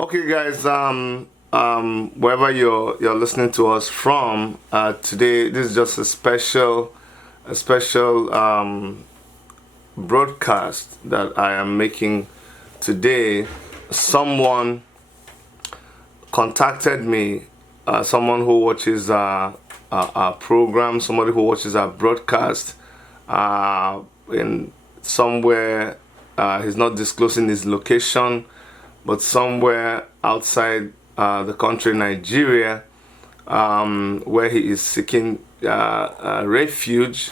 Okay, guys. Wherever you're listening to us from, today this is just a special broadcast that I am making today. Someone contacted me. Someone who watches our program, somebody who watches our broadcast, in somewhere. He's not disclosing his location, but somewhere outside the country, Nigeria, where he is seeking refuge.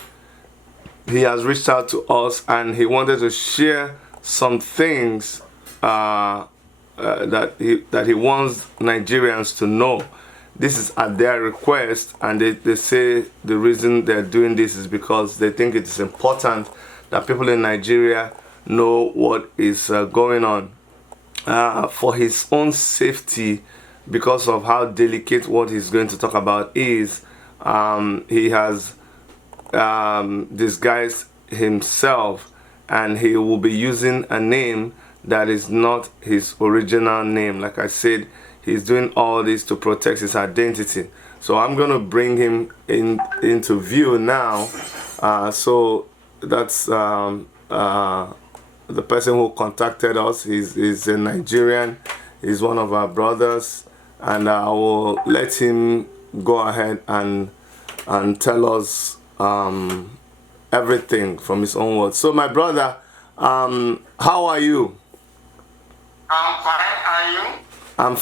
He has reached out to us and he wanted to share some things that he wants Nigerians to know. This is at their request, and they say the reason they're doing this is because they think it is important that people in Nigeria know what is going on. For his own safety, because of how delicate what he's going to talk about is, he has disguised himself, and he will be using a name that is not his original name. Like I said, he's doing all this to protect his identity. So I'm going to bring him into view now. So that's the person who contacted us. He's a Nigerian. He's one of our brothers, and I will let him go ahead and tell us everything from his own words. So, my brother, how are you? I'm fine. Are you? I'm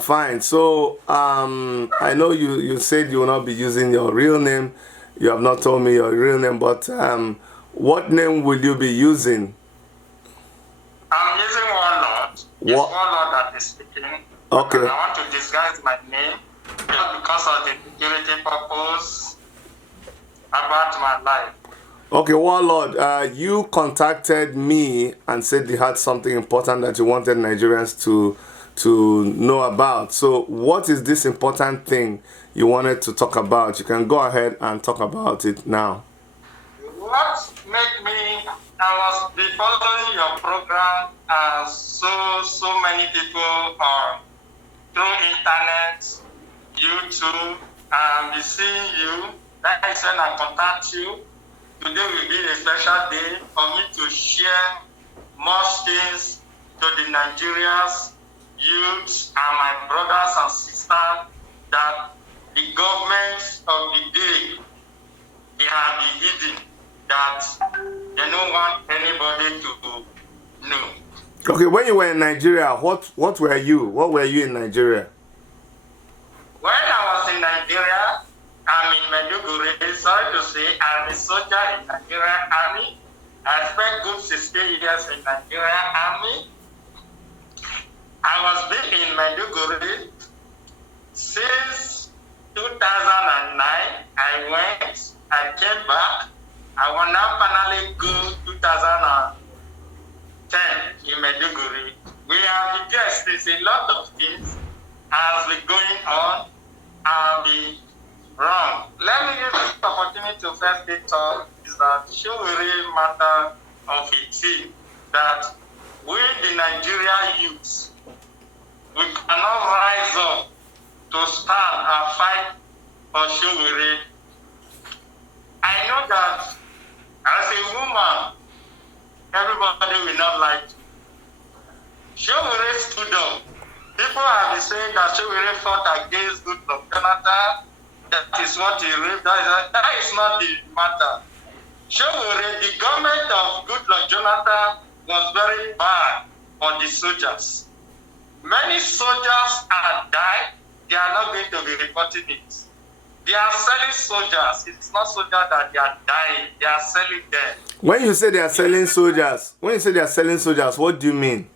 fine. So, I know you said you will not be using your real name. You have not told me your real name, but what name will you be using? I'm using Warlord. It's Warlord that is speaking. Okay. I want to disguise my name just because of the security purpose about my life. Okay, Warlord, you contacted me and said you had something important that you wanted Nigerians to know about. So what is this important thing you wanted to talk about? You can go ahead and talk about it now. What made me, I was following your program as so many people through internet, YouTube, and be seeing you. That is when I contact you. Today will be a special day for me to share more things to the Nigerians, youths, and my brothers and sisters that the government of the day, they have been hidden, that they don't want anybody to know. Okay, when you were in Nigeria, what were you? What were you in Nigeria? When I was in Nigeria, I'm in Maiduguri. Sorry to say, I'm a soldier in Nigeria Army. I spent good 16 years in Nigeria Army. I was been in Maiduguri since 2009. I went, I came back. I will now finally go 2010 in Maiduguri. We have the guests. There's a lot of things as we're going on. I'll be wrong. Let me use this opportunity to first talk is that show a real matter of a team that we, the Nigerian youths, we cannot rise up to stand and fight for Shogore. I know that as a woman, everybody will not like you. Shogore stood up. People have been saying that Shogore fought against Goodluck Jonathan. That is what he read. That is not the matter. Shogore, the government of Goodluck Jonathan was very bad on the soldiers. Many soldiers have died. They are not going to be reporting it. They are selling soldiers. It's not soldiers that they are dying. They are selling them. When you say they are selling soldiers, what do you mean?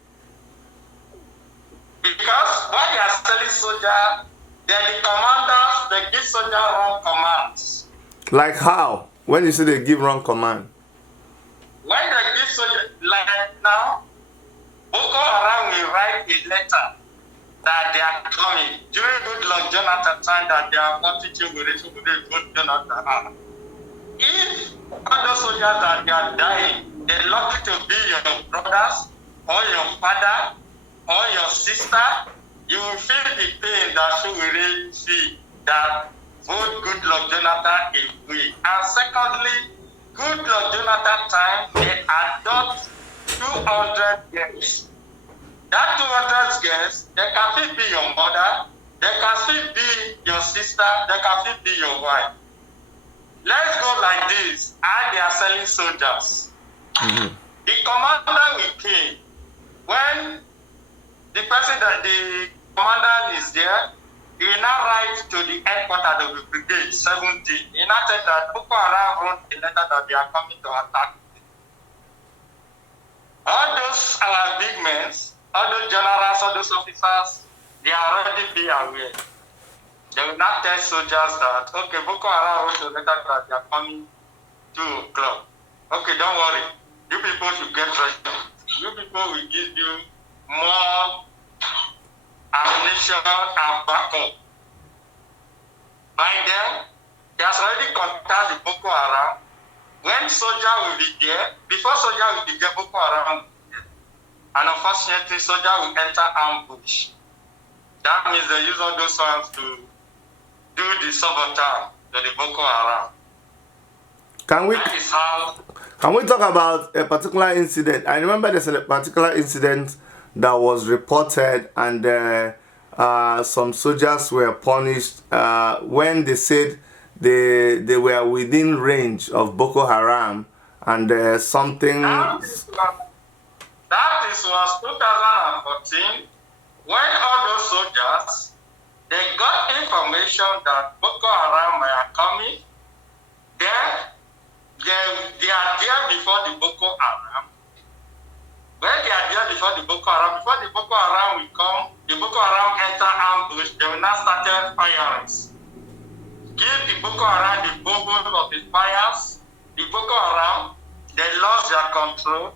Because when they are selling soldiers, then the commanders, they give soldiers wrong commands. Like how? When you say they give wrong command? When they give soldiers, like now, Boko Haram will write a letter that they are coming. During Goodluck Jonathan time that they are wanting to go to Jonathan. If other soldiers that they are dying, they're lucky to be your brothers or your father or your sister, you will feel the pain that she will really feel that both Goodluck Jonathan is weak. And secondly, Goodluck Jonathan time, they adopt 200 girls. That 200 girls, they can still be your mother, they can still be your sister, they can still be your wife. Let's go like this, and they are selling soldiers. Mm-hmm. The commander will came. When the commander is there, he will now write to the headquarters of the brigade, 70. He now said that Boko Haram wrote a letter that they are coming to attack. All those big men, all those generals, all those officers, they are already be aware. They will not tell soldiers that, okay, Boko Haram wrote a letter that they are coming 2 o'clock. Okay, don't worry. You people should get ready. You people will give you more ammunition and backup. By then, he has already contacted the Boko Haram. When soldier will be there, before soldier will be there, Boko Haram will be there. And unfortunately, soldier will enter ambush. That means they use all those ones to do the sabotage to the Boko Haram. Can we talk about a particular incident? I remember there's a particular incident that was reported, and some soldiers were punished when they said they were within range of Boko Haram, and something. That was 2014 when all those soldiers, they got information that Boko Haram are coming. They are there before the Boko Haram. When they are there before the Boko Haram will come, the Boko Haram enter ambush, they will not start firings. Give the Boko Haram the bonus of the fires. The Boko Haram, they lost their control.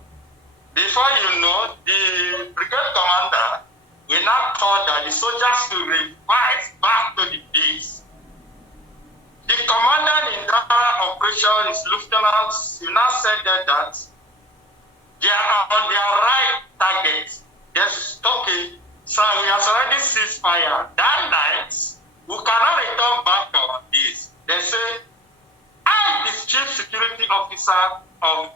Before you know, the brigade commander will now call that the soldiers to revive back to the base. The commander in that operation is Lieutenant. You now said that they are on their right target. Yes, okay. So we have already ceased fire. That night, we cannot return back to our base. They say, I, the chief security officer of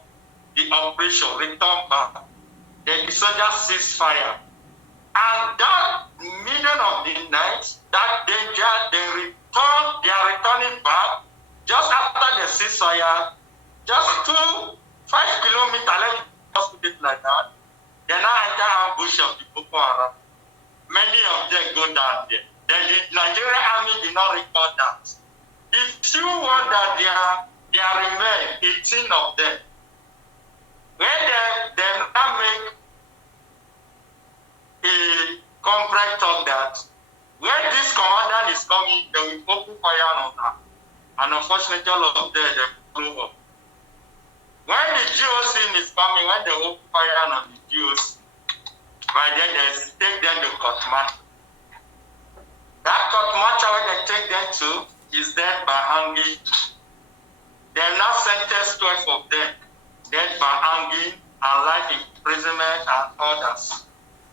the operation, return back. Then the soldiers cease fire. And that middle of the night, that danger, they are returning back just after the ceasefire, just 5 kilometers, let me just put it like that. They now enter ambush of the Boko Haram. Many of them go down there. Then the Nigerian army did not record that. The few ones that there remain, 18 of them. When they now make a contract of that, when this commandant is coming, they will open fire on her. And unfortunately, all of them, they blow up. When the GOC is coming, when they open fire on the GOC, by then they take them to court martial. That court martial, when they take them to, is dead by hanging. They have now sentenced 12 of them, dead by hanging and life imprisonment and others.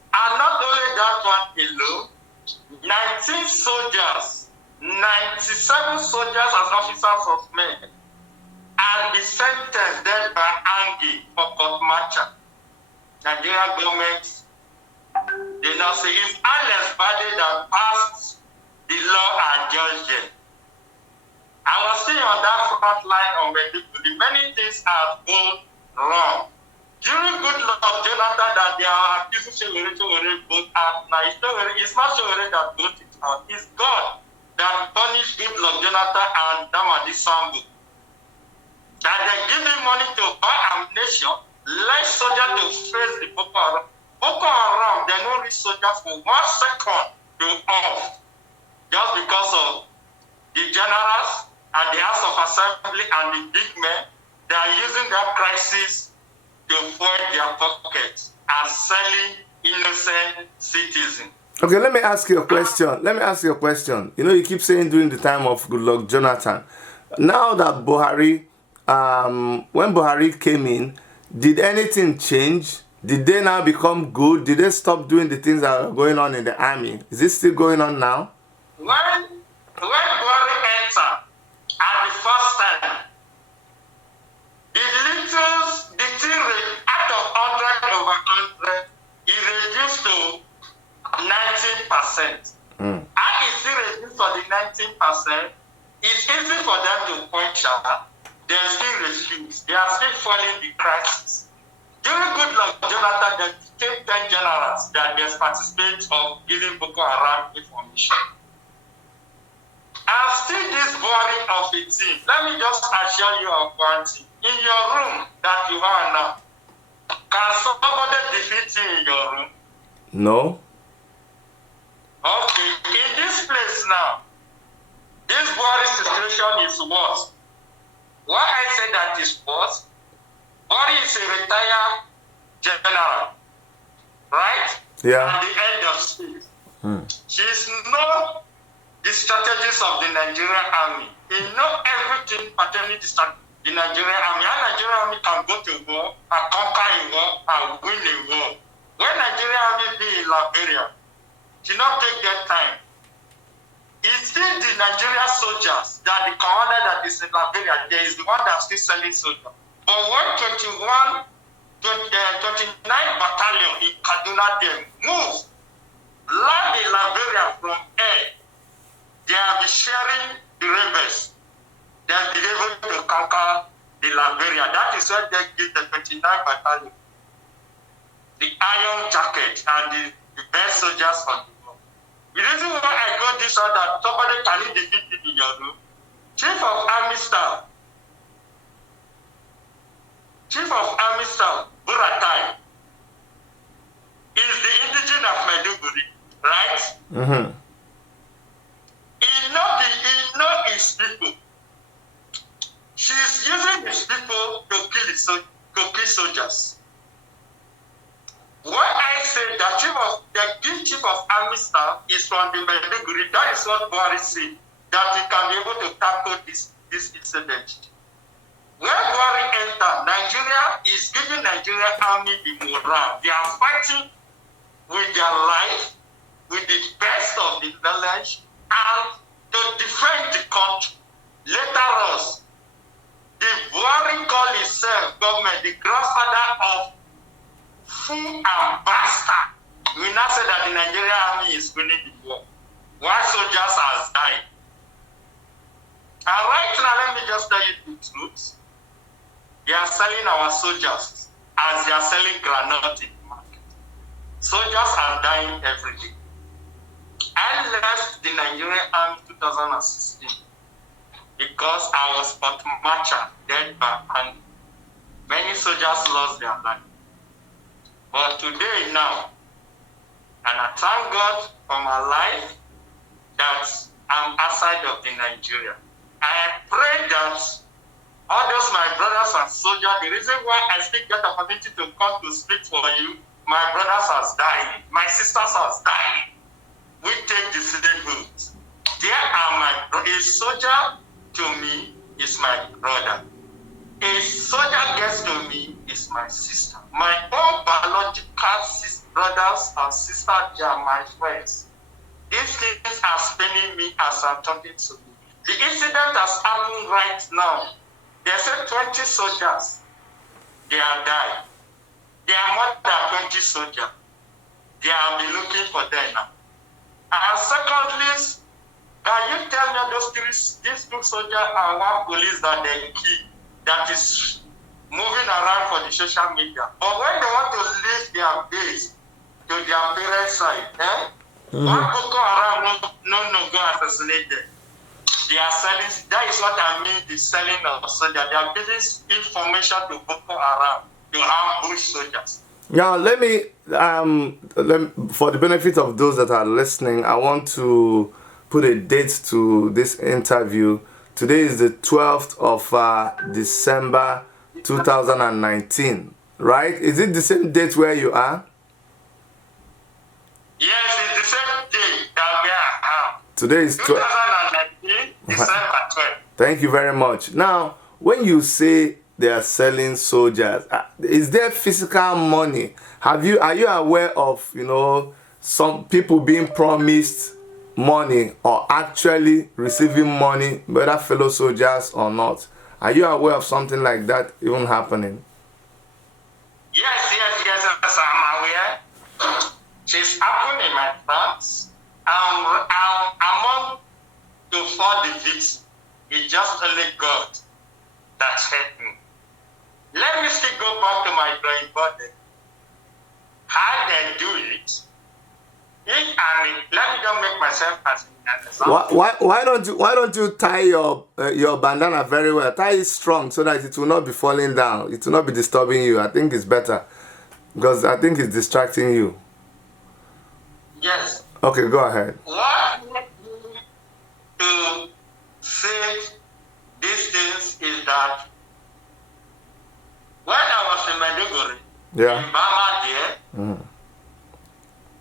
And not only that one alone, 19 soldiers, 97 soldiers as officers of men, and be sentenced dead by hanging for court martial. Nigerian government, they now say it's Alex Bade that passed the law and judged them. I was seeing on that front line on the many things have gone wrong. During Goodluck Jonathan, that they are accusing Shewere both out. Now it's not Shewere that brought it out. It's God that punished Goodluck Jonathan and Damadi Sambu. That they give him money to buy ammunition, let soldiers to face the Boko Haram. Boko Haram, they don't reach soldiers for 1 second to off. Just because of the generals and the House of Assembly and the big men, they are using that crisis to void their pockets and selling innocent citizens. Okay, let me ask you a question. You know, you keep saying during the time of Goodluck Jonathan. Now that Buhari, when Buhari came in, did anything change Did they now become good? Did they stop doing the things that are going on in the army? Is it still going on now? When Buhari entered at the first time, the thing rate out of 100 over 100, it reduced to 19%. How is it reduced for the 19%? It's easy for them to point out. They still refuse. They are still following the crisis. During Goodluck Jonathan, they became 10 generals that they participate of giving Boko Haram information. And still this body of a team. Let me just assure you of one thing. In your room that you are now, can somebody defeat you in your room? No. Okay, in this place now, this body situation is worse. Why I say that is worse? Body is a retired general, right? Yeah. At the end of state. She's known the strategies of the Nigerian army. He knows everything pertaining to the Nigerian army. How Nigerian army can go to war and conquer a war and win a war. When Nigerian army be in Liberia, she not take that time. It's still the Nigerian soldiers that the commander that is in Liberia, there is the one that's still selling soldiers. But when 29 battalion in Kaduna then moves, land in Liberia from air, they have been sharing the rebels. They have been able to conquer the Liberia. That is why they give the 29 battalion the iron jacket and the best soldiers on the world. The reason why I got this out that somebody can defeat it in your room, Chief of Army Staff, Buratai, is the indigene of Maiduguri, right? Mm-hmm. He know his people. She's using his people to kill soldiers. When I say that the chief of army staff is from the Maiduguri, that is what Buhari said, that we can be able to tackle this incident. When Buhari entered, Nigeria is giving Nigerian army the morale. They are fighting with their life, with the best of the knowledge, and to defend the country. Later on, the Buhari called himself government, the grandfather of fool and bastard. We now say that the Nigerian army is winning the war, while soldiers are dying. And right now, let me just tell you the truth. They are selling our soldiers as they are selling granite in the market. Soldiers are dying every day. I left the Nigerian army in 2016 because I was but marcher, dead by hand. Many soldiers lost their life. But today now, and I thank God for my life that I'm outside of the Nigeria. I pray that all those my brothers and soldiers, the reason why I still get the opportunity to come to speak for you, my brothers has died, my sisters has died. We take the same route. There are a soldier to me is my brother. A soldier gets to me is my sister. My own biological brothers and sisters, they are my friends. These things are spinning me as I'm talking to you. The incident that's happening right now, they say 20 soldiers, they are dying. There are more than 20 soldiers. They have been looking for them now. And secondly, can you tell me these two soldiers and one police that they killed that is moving around for the social media? But when they want to leave their base to their parents' side, one Boko Haram no go assassinate them. They are selling, that is what I mean, the selling of soldiers. They are giving information to Boko Haram to ambush soldiers. Now, let me, for the benefit of those that are listening, I want to put a date to this interview. Today is the 12th of December 2019, right? Is it the same date where you are? Yes, it's the same day that we are. Today is 2019, December 12th. Thank you very much. Now, when you say they are selling soldiers. Is there physical money? Are you aware of, you know, some people being promised money or actually receiving money, whether fellow soldiers or not? Are you aware of something like that even happening? Yes, I'm aware. She's happened in my France. I'm among the 4 digits. It's just only God that's helped me. Let me still go back to my drawing board. How they do it. Let me just make myself as an example. Why don't you tie your bandana very well? Tie it strong so that it will not be falling down. It will not be disturbing you. I think it's better because I think it's distracting you. Yes. Okay, go ahead. What to say these things is that when I was in Maiduguri, in Bama there,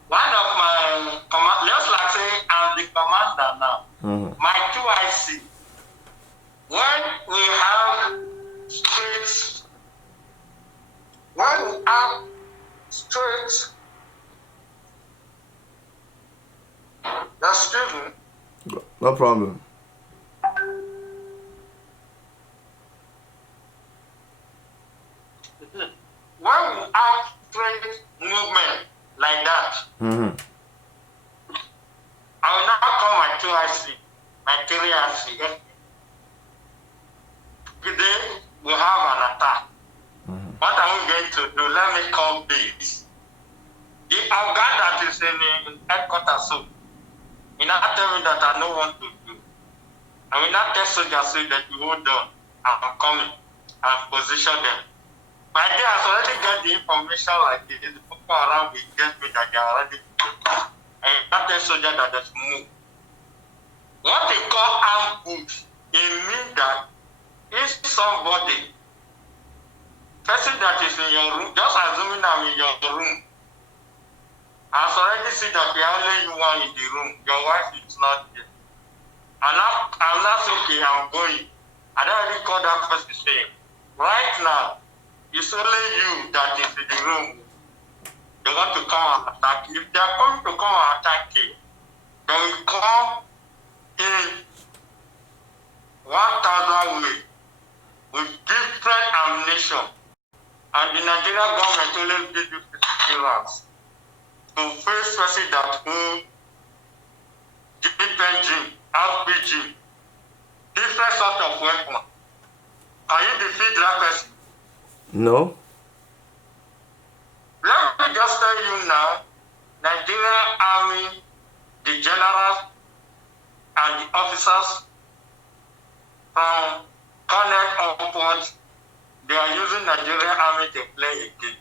one of my just like say I'm the commander now. My 2IC. When we have streets, excuse me. No problem. When we have straight movement like that, I will not call my 2IC, my 3IC. Today we have an attack. What are we going to do? Let me call base. The organ that is in headquarters, so you not tell me that I know what to do. I will not tell soldiers that you hold on. I'm coming. I've positioned them. By then, I already got the information like this. The people around will get me that they are already. And not tell soldiers that there's move. What they call ambush, it means that if somebody, person that is in your room, just assuming I'm in your room, I've already seen that we only you one in the room. Your wife is not here. I'm not okay, I'm going. I don't really call that person saying, right now, it's only you that is in the room. They want to come and attack you. If they are going to come and attack you, they will come in 1,000 ways with different ammunition. And the Nigerian government only gives you clearance to face person that hold deep engine, RPG, different sort of weapon. Can you defeat that person? No. Let me just tell you now, Nigerian Army, the generals and the officers from Colonel upwards, they are using Nigerian Army to play a game.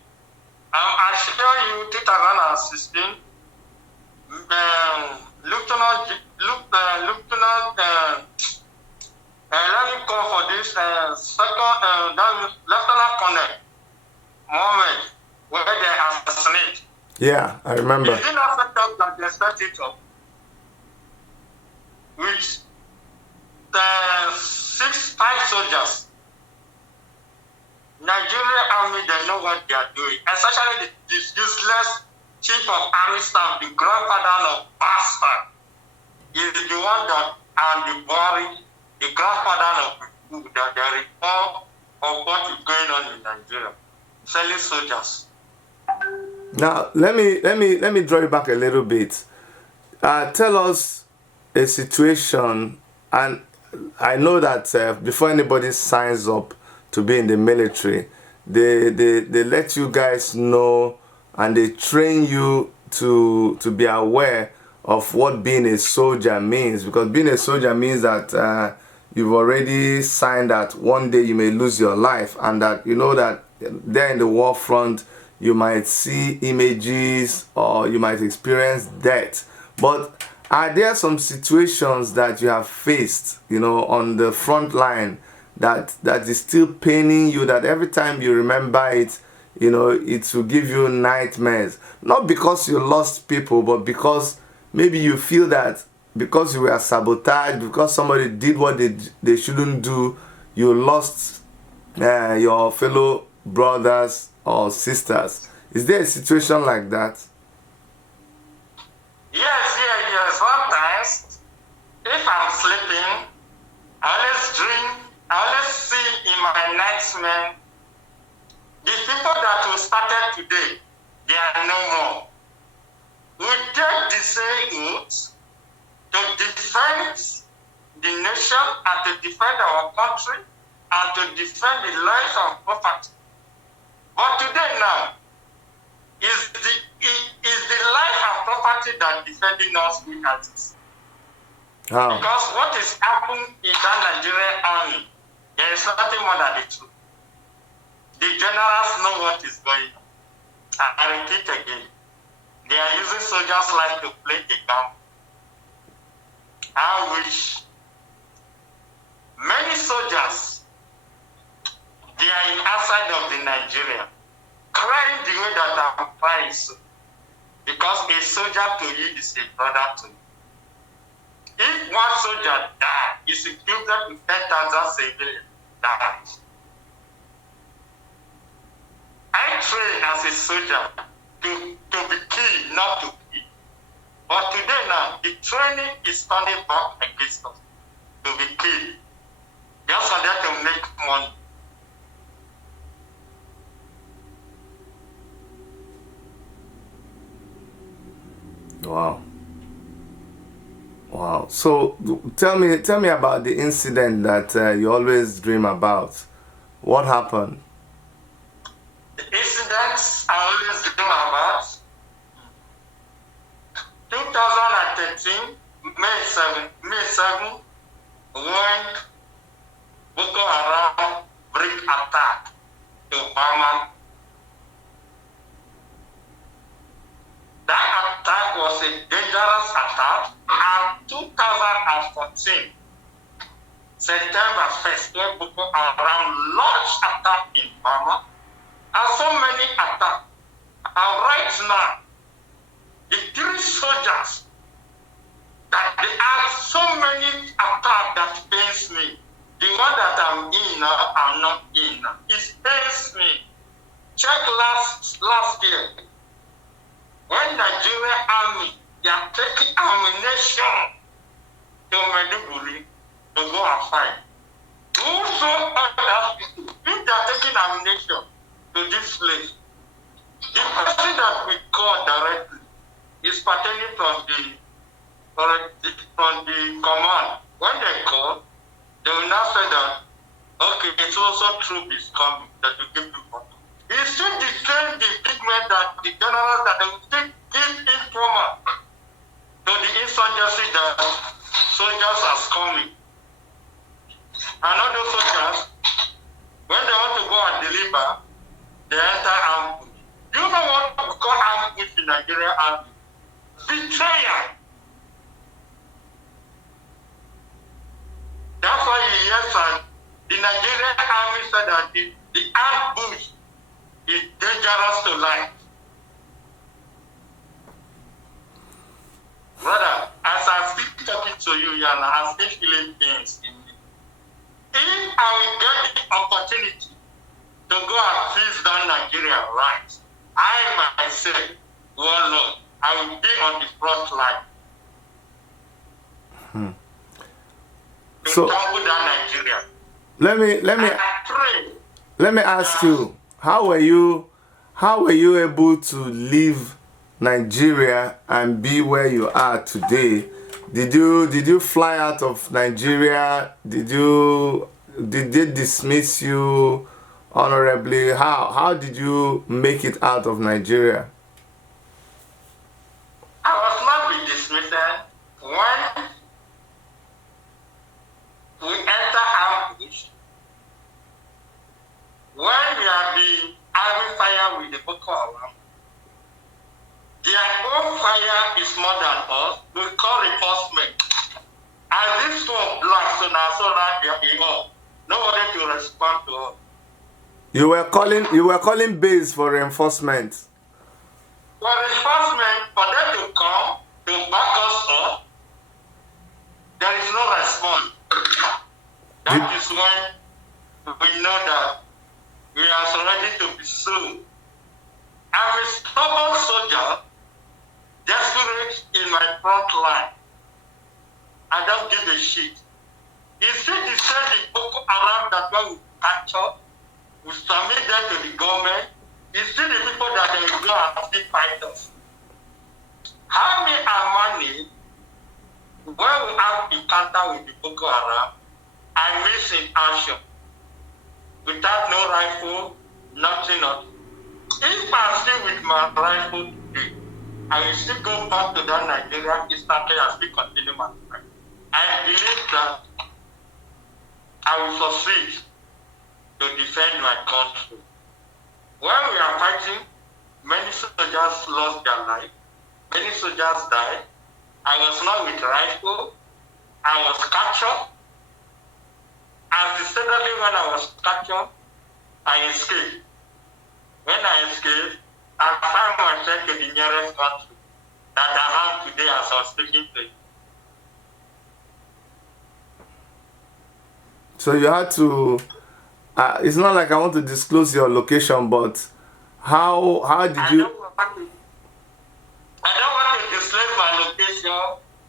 I assure you, 2016, Lieutenant, let me call for this second, Lieutenant Colonel Mohammed, where they assassinate. Yeah, I remember. It didn't affect us that they set it up with the 5 soldiers. Nigerian Army, they know what they are doing, especially this useless chief of army staff, the grandfather of bastard, is the one that, and the Buhari, the grandfather of that they report of what is going on in Nigeria, selling soldiers. Now let me draw you back a little bit. Tell us a situation, and I know that before anybody signs up to be in the military, they let you guys know and they train you to be aware of what being a soldier means, because being a soldier means that you've already signed that one day you may lose your life, and that you know that there in the war front you might see images or you might experience death. But are there some situations that you have faced, you know, on the front line that is still paining you, that every time you remember it, you know, it will give you nightmares? Not because you lost people, but because maybe you feel that because you were sabotaged, because somebody did what they shouldn't do, you lost your fellow brothers or sisters? Is there a situation like that? Yes. Sometimes, if I'm sleeping, I always dream, I always see in my nightmare, the people that we started today, they are no more. We take the same oath to defend the nation and to defend our country and to defend the lives and property. But today now, is the life and property that defending us with us. How? Because what is happening in that Nigerian army, there is nothing more than the truth. The generals know what is going on. I repeat again, they are using soldiers' life to play a game. I wish many soldiers, they are in outside of the Nigeria, crying the way that I'm crying. Because a soldier to you is a brother to you. If one soldier dies, it's equivalent to 10,000 civilians died. I train as a soldier to be killed, not to kill. But today now, the training is turning back against us to be killed. Just for them to make money. Wow. Wow. So tell me about the incident that you always dream about. What happened? The incidents I always dream about. 2013, May 7, when Boko Haram break attack to Burma. That attack was a dangerous attack, and 2014, September 1st, when Boko Haram launched attack in Burma, and so many attacks. And right now, the 3 soldiers, that they have so many attacks that pains me. The one that I'm in now, I'm not in now. It pains me. Check last year, when Nigerian army, they are taking ammunition to Maiduguri to go and fight. Whoso others, if they are taking ammunition to this place, the person that we call directly is pertaining from the command. When they call, they will now say that, okay, it's also troop is coming, that will give people. It's still the same pigment that the generals that they will still give informant to the insurgency that soldiers are coming. And all those soldiers, when they want to go and deliver, they enter ambush. Do you know what we call ambush in Nigeria army? Betrayal. That's why you hear that the Nigerian army said that the ambush is dangerous to life. Brother, as I still talking to you, Yana, I'm still feeling pains in me. If I will get the opportunity to go and fix down Nigeria right, I myself, one Lord, I will be on the front line. To topple down Nigeria. Let me ask you, how were you able to leave Nigeria and be where you are today? Did you fly out of Nigeria? Did they dismiss you honorably? How did you make it out of Nigeria? I was not be dismissed when we enter ambush. When we are being having fire with the Boko Haram, their own fire is more than us. We call reinforcement. And this one blast on our solar, nobody to respond to us. You were calling base for reinforcement. For reinforcement, for them to come to back us up, there is no response. That is when we know that we are ready to be sold. I'm a stubborn soldier, desperate in my front line. I don't give a shit. You see the same Boko Haram that when we capture, we submit them to the government. You see the people that they go and still fight us. How many are money when we have encounter with the Boko Haram and miss in action? Without no rifle, nothing. If I'm still with my rifle today, I will still go back to that Nigeria instantly and still continue my fight. I believe that I will succeed to defend my country. When we are fighting, many soldiers lost their life. Many soldiers died. I was not with rifle. I was captured. Unfortunately, when I was captured, I escaped. When I escaped, I found myself to the nearest country that I am today as I was speaking to you. So you had to. It's not like I want to disclose your location, but how did you? I don't want to disclose my location.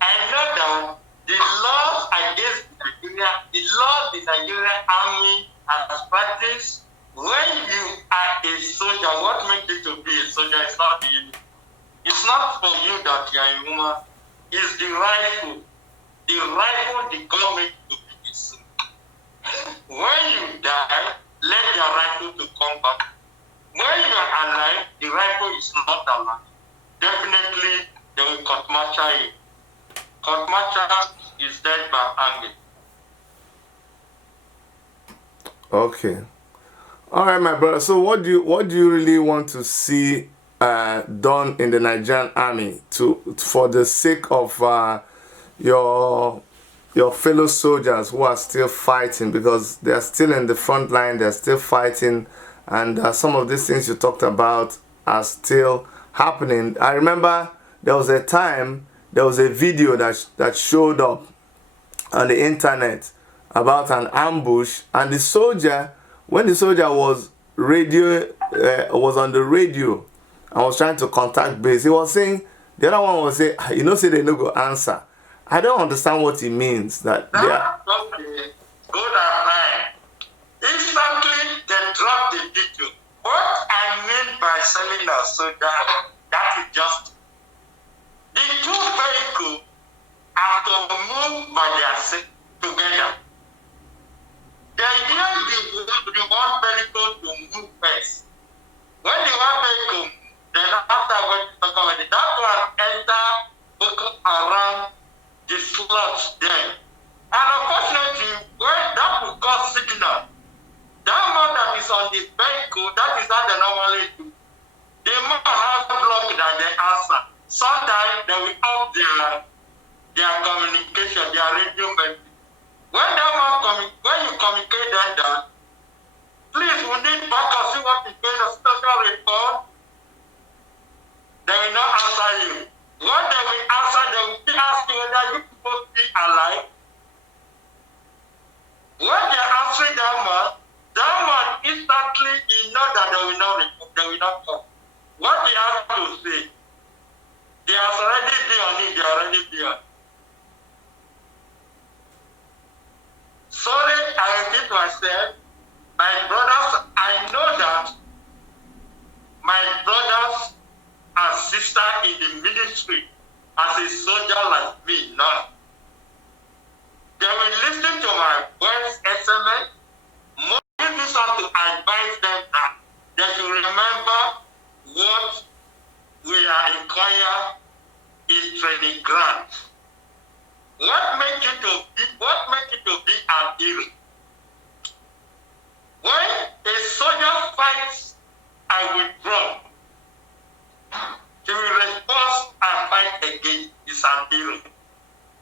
I know that the laws against Nigeria, the law the Nigerian army has practiced. When you are a soldier, what makes you to be a soldier is not the uniform. It's not for you that you are a woman. It's the rifle. The rifle, the government to be a soldier. When you die, let your rifle to come back. When you are alive, the rifle is not alive. Definitely, they will court-martial you. Court-martial is dead by hanging. Okay. All right, my brother. So what do you really want to see done in the Nigerian army for the sake of your fellow soldiers who are still fighting, because they are still in the front line, they're still fighting, and some of these things you talked about are still happening. I remember there was a time, there was a video that showed up on the internet about an ambush, and the soldier, when the soldier was on the radio and was trying to contact base, he was saying, the other one was saying, say they no go answer. I don't understand what he means. That they are... Okay. Good and fine. Instantly, they drop the video. What I mean by selling a soldier, that is just the two vehicles have to move by themselves together. They use the one vehicle to move first. When the one vehicle, then after what you talk about it, that one enter around the slots there. And unfortunately, when that will cause signal, that man that is on the vehicle, that is how they normally do. They might have block that they answer. Sometimes they will up their communication, their radio message. When that man when you communicate that, please, we need back and see what is going on, special report. They will not answer you. What they will answer, they will still ask you whether you people be alive. When they are answering that man instantly he knows that they will not come. What they have to say, they have already been on it, they already been on it. Sorry, I repeat myself, my brothers, I know that my brothers and sisters in the ministry, as a soldier like me now, they will listen to my voice SMS. More this one to advise them that they should remember what we are inquiring in training ground. What makes you to be an hero? When a soldier fights and withdraws, he will respond and fight again. Is an hero.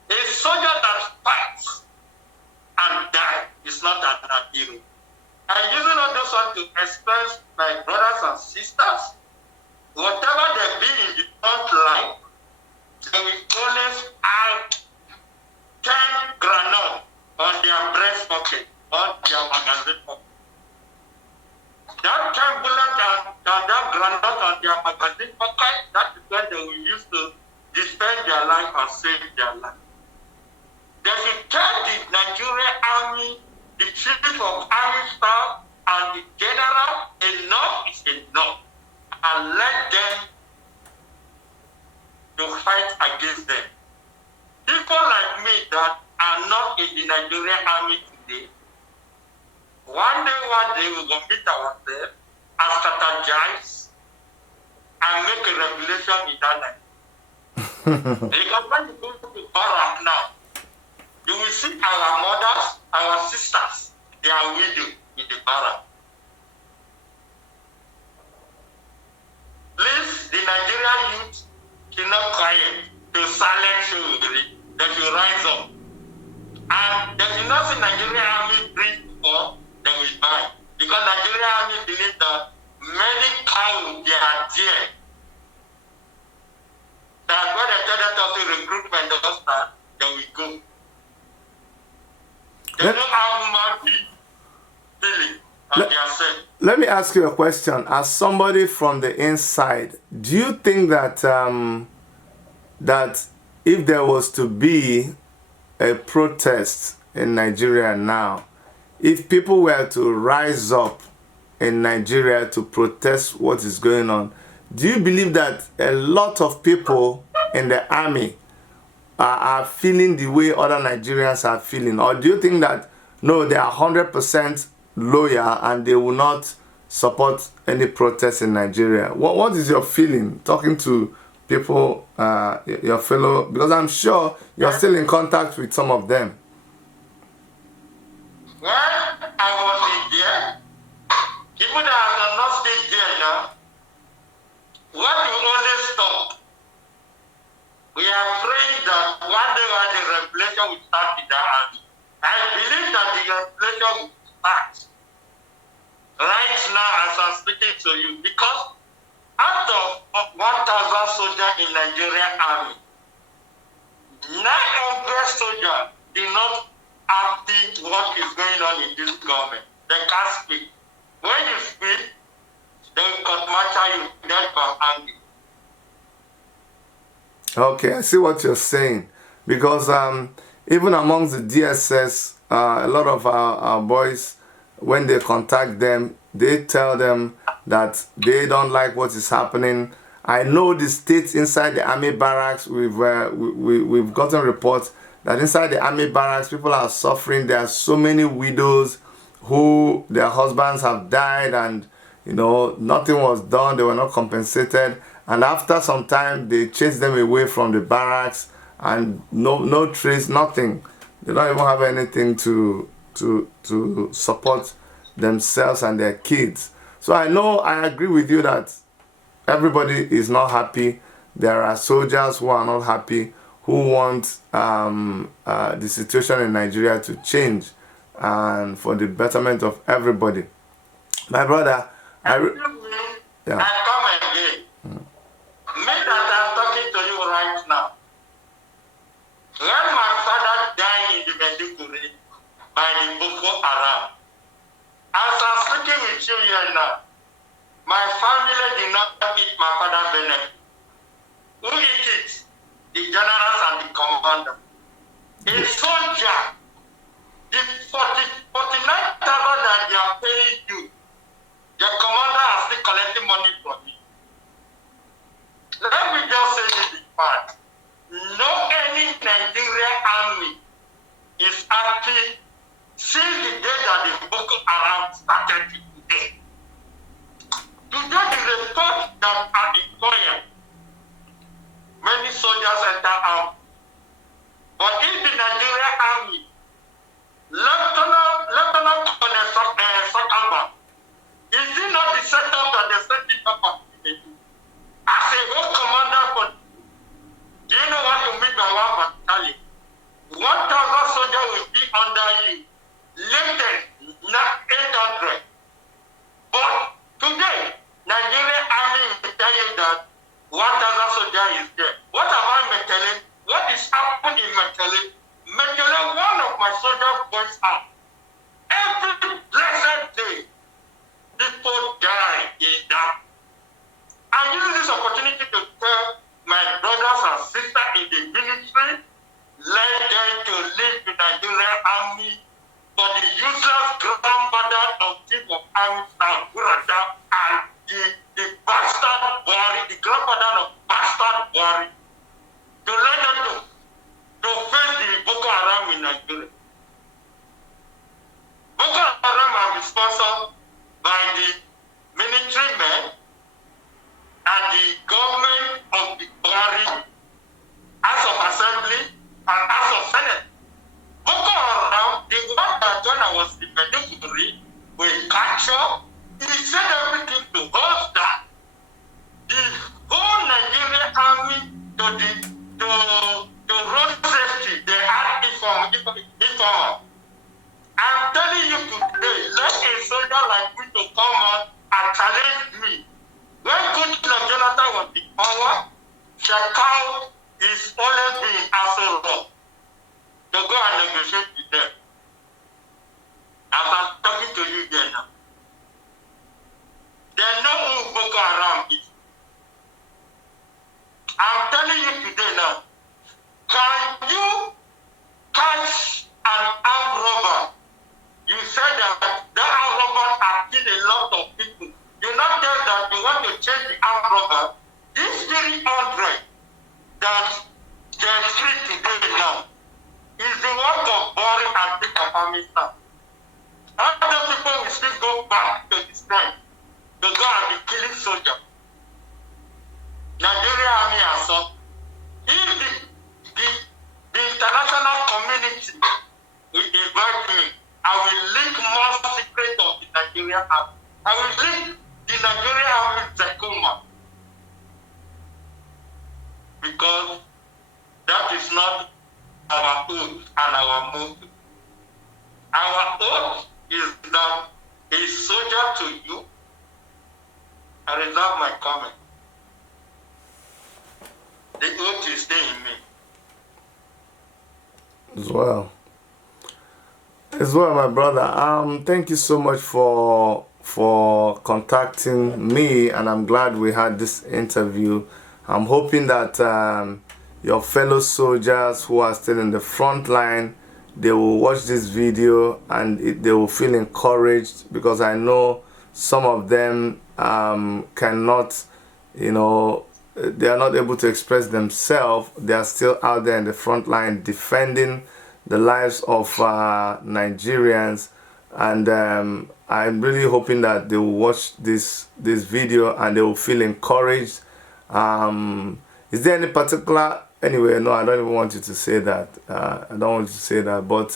A soldier that fights and dies is not an hero. I'm using all those ones to express my brothers and sisters. Whatever they be in the front line, they will always have 10 granates on their breast pocket, on their magazine pocket. That time bullet and that granite and their magazine pocket, that is when they will use to defend their life and save their life. They should tell the Nigerian army, the chief of army staff, and the general, enough is enough, and let them to fight against them. People like me that are not in the Nigerian army today, one day we will meet ourselves and strategize and make a revelation in that night. Because when you go to Barak now, you will see our mothers, our sisters, they are widows in the Barak. Please, the Nigerian youth should not quiet to silence chivalry. They should rise up. And they should not see Nigerian army bring for they will buy. Because Nigerian army believe that many cows they are there. That when they tell them to recruitment does start, they will go. They don't have human feeling of themselves. Let me ask you a question. As somebody from the inside, do you think that that if there was to be a protest in Nigeria now, if people were to rise up in Nigeria to protest what is going on, do you believe that a lot of people in the army are feeling the way other Nigerians are feeling? Or do you think that, no, they are 100% loyal and they will not support any protest in Nigeria? What is your feeling talking to people, your fellow, because I'm sure you're still in contact with some of them? When I was in there, people that are not still there now, what will only stop? We are praying that one day when the revelation will start in the army. I believe that the revelation will start right now as I'm speaking to you, because out of 1,000 soldiers in Nigerian army, 900 soldiers did not see what is going on in this government. They can't speak. When you speak, they will court-martial you dead by angry. Okay, I see what you're saying. Because even amongst the DSS, a lot of our boys, when they contact them, they tell them that they don't like what is happening. I know the states inside the army barracks, we've gotten reports that inside the army barracks, people are suffering. There are so many widows who their husbands have died and, you know, nothing was done. They were not compensated. And after some time, they chased them away from the barracks and no trace, nothing. They don't even have anything to support themselves and their kids. So I know, I agree with you that everybody is not happy. There are soldiers who are not happy, who want the situation in Nigeria to change and for the betterment of everybody. My brother, I come again. Me that I'm talking to you right now. When my father died in the Maiduguri by the Boko Haram, as I'm speaking with you here now, my family did not eat my father's benefit. Who eat it? The generals and the commander. A soldier, the 49,000 that they are paying you, the commander is still collecting money from you. Let me just say this part. No any Nigerian army is active since the day that the Boko Haram started today. Today the report that are inquired, many soldiers enter army. But if the Nigerian army, Lieutenant Colonel Sakamba, is it not the setup that they set it up as a whole commander for? Do you know what you mean by one battalion? 1,000 soldiers will be under you. Later, not 800. But today, Nigerian army will tell you that 1,000 soldiers is there. What about Mekele? What is happening in Mekele? Mekele, one of my soldiers points out, every blessed day, the army staff, and the bastard Buhari, the grandfather of bastard Buhari, to let them to face the Boko Haram in Nigeria. Boko Haram have been sponsored by the military men and the government of the Buhari, House of Assembly and House of Senate. Boko Haram, the one that when I was in Maiduguri, we capture, he said everything to us that the whole Nigerian army to road safety, they had inform. I'm telling you today, let a soldier like me to come on and challenge me. When Goodluck Jonathan was in power, Shekau is always being asked to go and negotiate with them. As I'm talking to you there now. They know who Boko Haram is. I'm telling you today now, can you catch an armed robber? You said that the armed robber has killed a lot of people. You not tell that you want to change the armed robber. This 300 that they're free today now is the work of Buhari and Peter Pamisa. Other people will still go back to the strength to go and be killing soldiers. Nigeria Army has up. If the international community will invite me, I will leak more secrets of the Nigerian Army. I will leak the Nigerian Army Zekuma. Because that is not our oath and our motto. Our oath is that a soldier to you. I reserve my comment. The oath is staying in me. As well, my brother. Thank you so much for contacting me, and I'm glad we had this interview. I'm hoping that your fellow soldiers who are still in the front line, they will watch this video and they will feel encouraged, because I know some of them cannot, they are not able to express themselves. They are still out there in the front line defending the lives of Nigerians, and I'm really hoping that they will watch this video and they will feel encouraged. Is there any particular, anyway, no, I don't even want you to say that. I don't want you to say that, but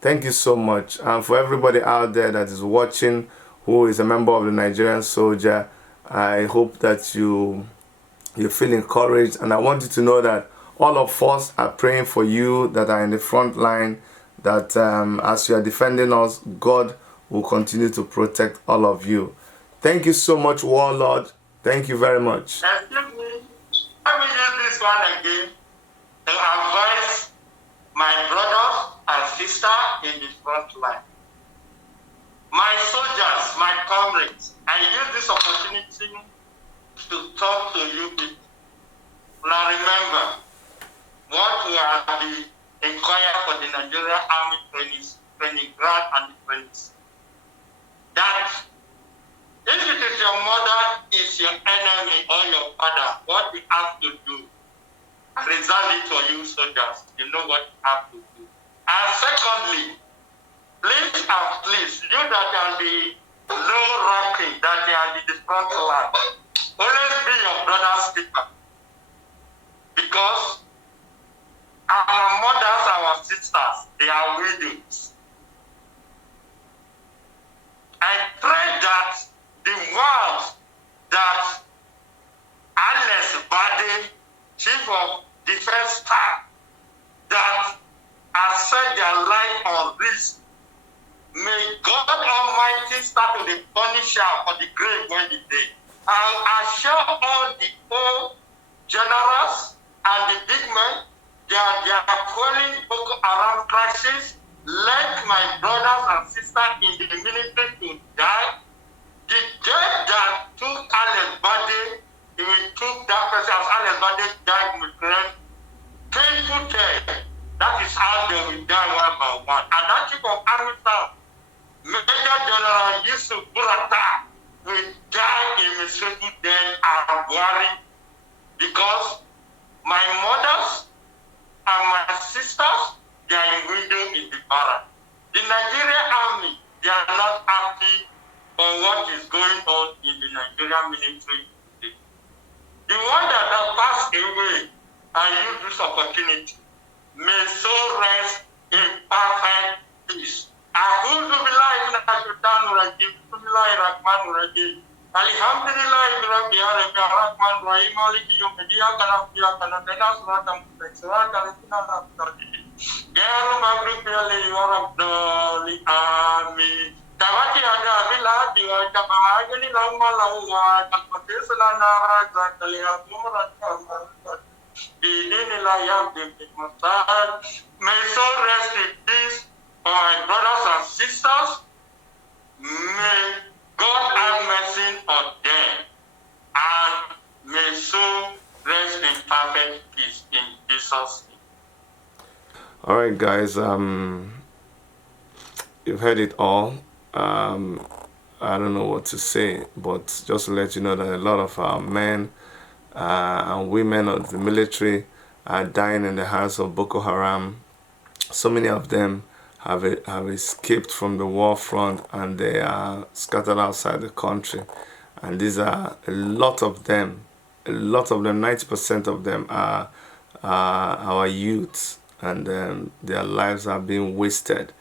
thank you so much. And for everybody out there that is watching who is a member of the Nigerian soldier, I hope that you feel encouraged, and I want you to know that all of us are praying for you that are in the front line, that as you are defending us, God will continue to protect all of you. Thank you so much, Warlord. Thank you very much. Excuse me. Let me use this one again to advise my brothers and sisters in the front line. My soldiers, my comrades, I use this opportunity to talk to you people. Now remember, what we are the inquiry for the Nigerian Army training ground and the trainees. That if it is your mother is your enemy or your father, what we have to do, reserve it for you soldiers. You know what you have to do. And secondly, please and please, you that are the low ranking, that are the front line, always be your brother's keeper. Because our mothers, our sisters, they are widows. I pray that the words that Alex Bade, Chief of Defense Staff, that has set their life on risk, may God Almighty start to the punisher for the grave when the day. I assure all the old generals and the big men, they are calling Boko Haram crisis. Let my brothers and sisters in the military to die. The death that took Alex Bade, he took that person as Alex Bade died in Ukraine. Painful death. That is how they will die one by one. And that chief of army staff, Major General Yusuf Burata will die in Missouri then and Buhari because my mothers and my sisters, they are in window in the barrack. The Nigerian army, they are not happy on what is going on in the Nigerian military today. The one that has passed away and used this opportunity may so rest in perfect peace. A'udhu billahi minash shaitanir rajim. Bismillahir rahmanir rahim. Alhamdulillahi rabbil alamin arrahmanir rahim maliki yawmiddin iyyaka na'budu wa iyyaka nasta'in siratal mustaqim siratal ladzina an'amta alaihim ghayril maghdubi alaihim waladdallin amin. Tawati ada bila diwa jama'ani lamma lawa taqdisna nara zakaliya murad may so rest in peace for my brothers and sisters. May God have mercy on them and may so rest in perfect peace in Jesus' name. All right, guys. You've heard it all. I don't know what to say, but just to let you know that a lot of our men and women of the military are dying in the hands of Boko Haram. So many of them have escaped from the war front and they are scattered outside the country. And these are a lot of them, 90% of them are our youths, and their lives are being wasted.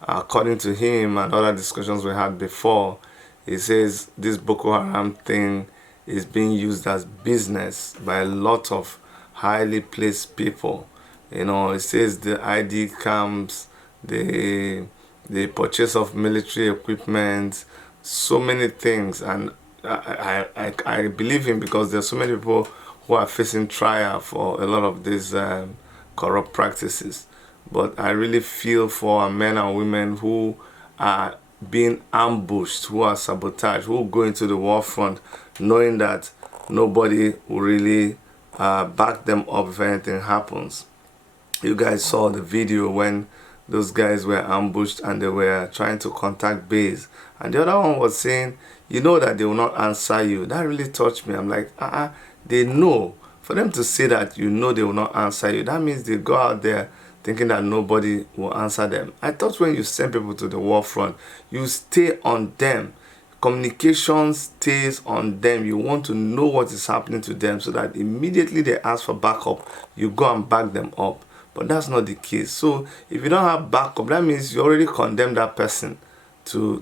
According to him and other discussions we had before, he says this Boko Haram thing is being used as business by a lot of highly placed people. You know, it says the ID camps, the purchase of military equipment, so many things. And I believe him because there's so many people who are facing trial for a lot of these corrupt practices. But I really feel for our men and women who are being ambushed, who are sabotaged, who go into the war front knowing that nobody will really back them up if anything happens. You guys saw the video when those guys were ambushed and they were trying to contact base, and the other one was saying, you know that they will not answer you. That really touched me. I'm like, they know. For them to say that you know they will not answer you, that means they go out there thinking that nobody will answer them. I thought when you send people to the war front, you stay on them. Communication stays on them. You want to know what is happening to them so that immediately they ask for backup, you go and back them up. But that's not the case. So if you don't have backup, that means you already condemned that person to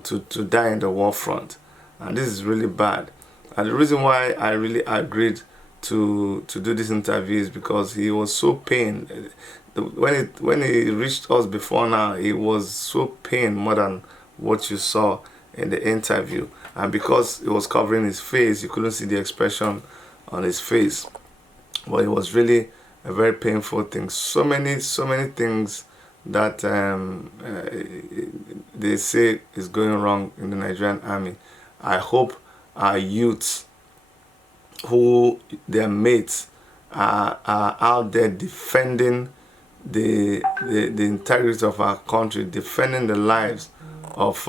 die in the war front. And this is really bad. And the reason why I really agreed to do this interview is because he was so pained. When he reached us before now, he was so pained more than what you saw in the interview. And because it was covering his face, you couldn't see the expression on his face. But it was really a very painful thing. So many things that they say is going wrong in the Nigerian army. I hope our youths, who their mates are out there defending the integrity of our country, defending the lives of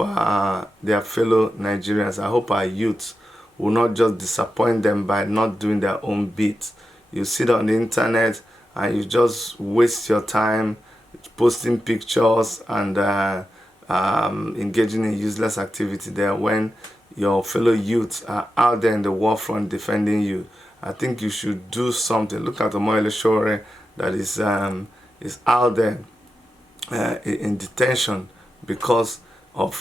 their fellow Nigerians. I hope our youths will not just disappoint them by not doing their own bit. You sit on the internet and you just waste your time posting pictures and engaging in useless activity there when your fellow youths are out there in the war front defending you. I think you should do something. Look at Omoyele Sowore that is out there in detention because of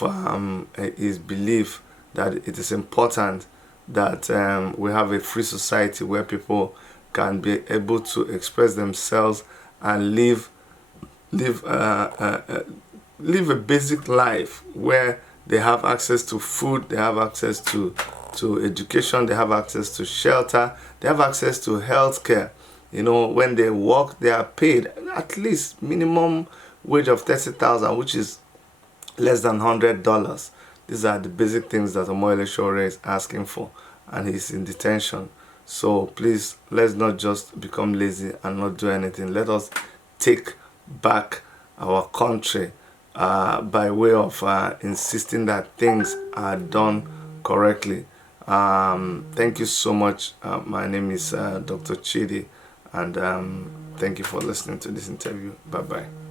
his belief that it is important that we have a free society where people can be able to express themselves and live a basic life where they have access to food, they have access to education, they have access to shelter, they have access to health care. You know, when they work, they are paid at least minimum wage of 30,000, which is less than $100. These are the basic things that Omoyele Sowore is asking for, and he's in detention. So please, let's not just become lazy and not do anything. Let us take back our country by way of insisting that things are done correctly. Thank you so much. My name is Dr. Chidi, and thank you for listening to this interview. Bye bye.